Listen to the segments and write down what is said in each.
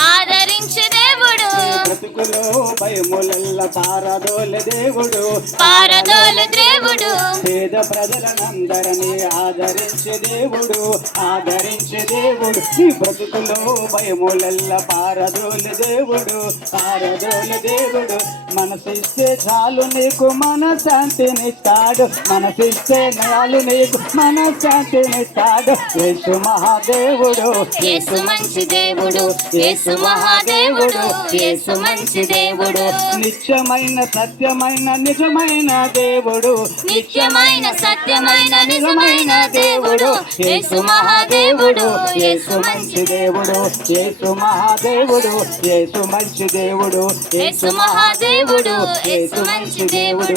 ఆదరించు దేవుడు. బ్రతుకులో భయములల్ల పారదోల దేవుడు. పారదోలు దేవుడు. పేద ప్రజలనందరినీ ఆదరించే దేవుడు ఆదరించే దేవుడు. నీ బ్రతుకులో భయములల్ల పారదోల దేవుడు పారదోల దేవుడు. మనసిస్తే చాలు నీకు మన శాంతినిస్తాడు మనసిస్తే చాలు నీకు మన శాంతినిస్తాడు యేసు మహాదేవుడు యేసు మంచి దేవుడు యేసు మహాదేవుడు. యేసు మంచి దేవుడు. నిత్యమైన సత్యమైన నిజమైన దేవుడు. నిత్యమైన సత్యమైన నిజమైన దేవుడు. యేసు మహాదేవుడు యేసు మంచి దేవుడు. యేసు మహాదేవుడు యేసు మంచి దేవుడు. యేసు మహాదేవుడు యేసు మంచి దేవుడు.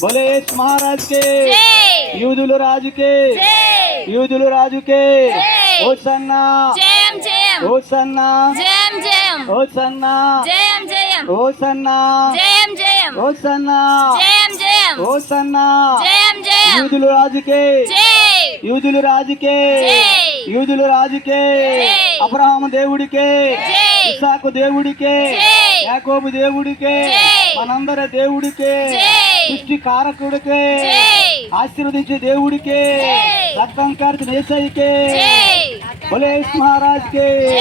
బోలే యేసు మహారాజ్ కే జై. యూదులు రాజుకే. జై. యూదులు రాజుకే. జై. ఓసన్నా. జయం జయం. ఓసన్నా. జయం జయం. ఓసన్నా. జయం జయం. ఓసన్నా. జయం జయం. ఓసన్నా. జయం జయం ఓసన్నా. జయం జయం యూదులు రాజుకే. జై యూదులు రాజుకే. జై. యూదులు రాజుకే. అబ్రహాము దేవుడికే. ఇసాకు దేవుడికే. యాకోబు దేవుడికే. మనందరి దేవుడికే. సృష్టి కారకుడికే ఆశీర్వదించే దేవుడికే. రక్తం కార్చిన ఏసైకే. మహారాజ్ కే